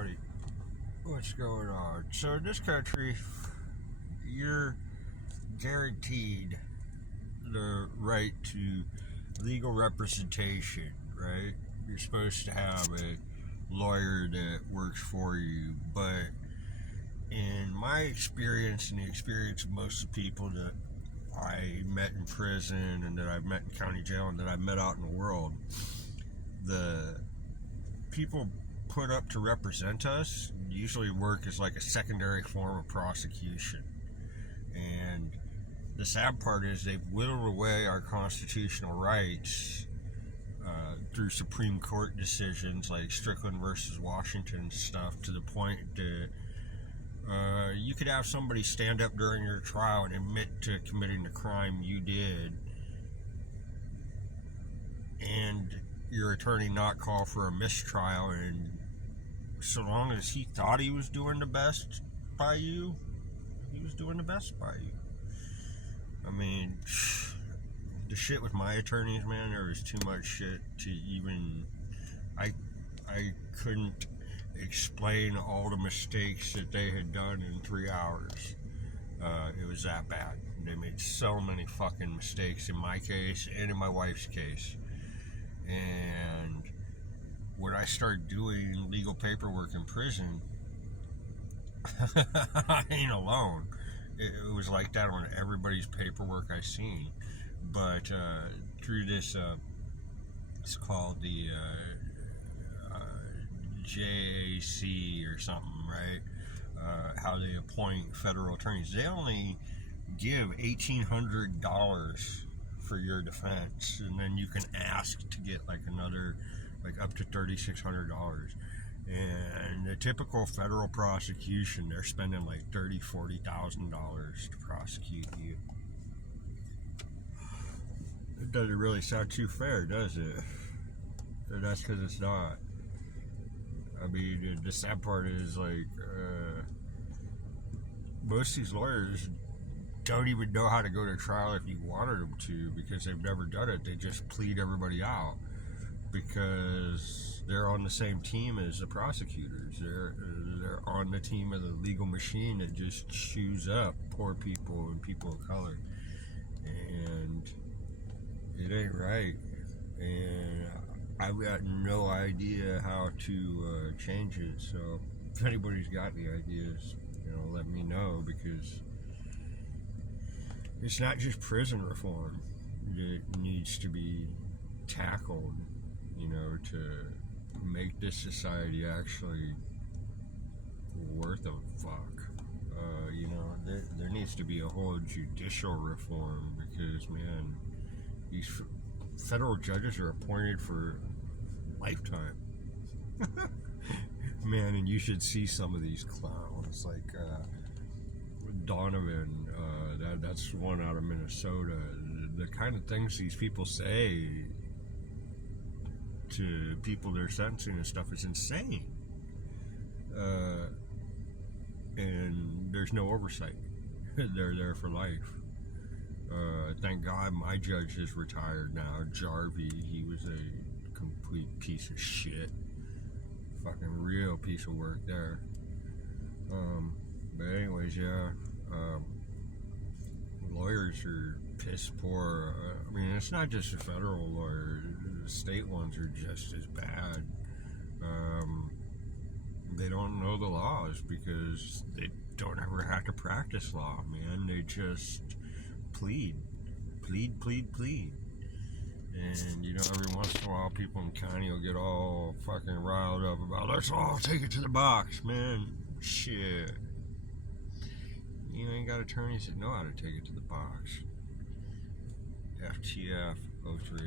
Howdy. What's going on? So in this country, you're guaranteed the right to legal representation, right? You're supposed to have a lawyer that works for you, but in my experience and the experience of most of the people that I met in prison and that I've met in county jail and that I've met out in the world, the people put up to represent us usually work as like a secondary form of prosecution. And the sad part is they've whittled away our constitutional rights through Supreme Court decisions like Strickland versus Washington stuff, to the point that you could have somebody stand up during your trial and admit to committing the crime you did, and your attorney not call for a mistrial, and so long as he thought he was doing the best by you, he was doing the best by you. I mean, the shit with my attorneys, man, there was too much shit to even... I couldn't explain all the mistakes that they had done in 3 hours. It was that bad. They made so many fucking mistakes in my case and in my wife's case. And when I started doing legal paperwork in prison, I ain't alone. It was like that on everybody's paperwork I seen. But through this, it's called the JAC or something, right? How they appoint federal attorneys. They only give $1,800 for your defense, and then you can ask to get like another, like up to $3,600. And the typical federal prosecution, they're spending like $30,000-$40,000 to prosecute you. It doesn't really sound too fair, does it? And that's because it's not. I mean, the sad part is, like, most of these lawyers don't even know how to go to trial if you wanted them to, because they've never done it. They just plead everybody out because they're on the same team as the prosecutors. They're on the team of the legal machine that just chews up poor people and people of color. And it ain't right. And I've got no idea how to change it. So if anybody's got any ideas, let me know, because it's not just prison reform that needs to be tackled, to make this society actually worth a fuck. There needs to be a whole judicial reform, because, man, these federal judges are appointed for lifetime. Man, and you should see some of these clowns, like Donovan, that's one out of Minnesota. The kind of things these people say to people they're sentencing and stuff is insane. And there's no oversight. They're there for life. Thank God my judge is retired now, Jarvie. He was a complete piece of shit. Fucking real piece of work there. But anyways, yeah. Lawyers are piss poor. I mean, it's not just the federal lawyers. The state ones are just as bad. They don't know the laws because they don't ever have to practice law, man. They just plead. And, every once in a while, people in county will get all fucking riled up about, let's all take it to the box, man. Shit. You ain't got attorneys that know how to take it to the box. FTF 030.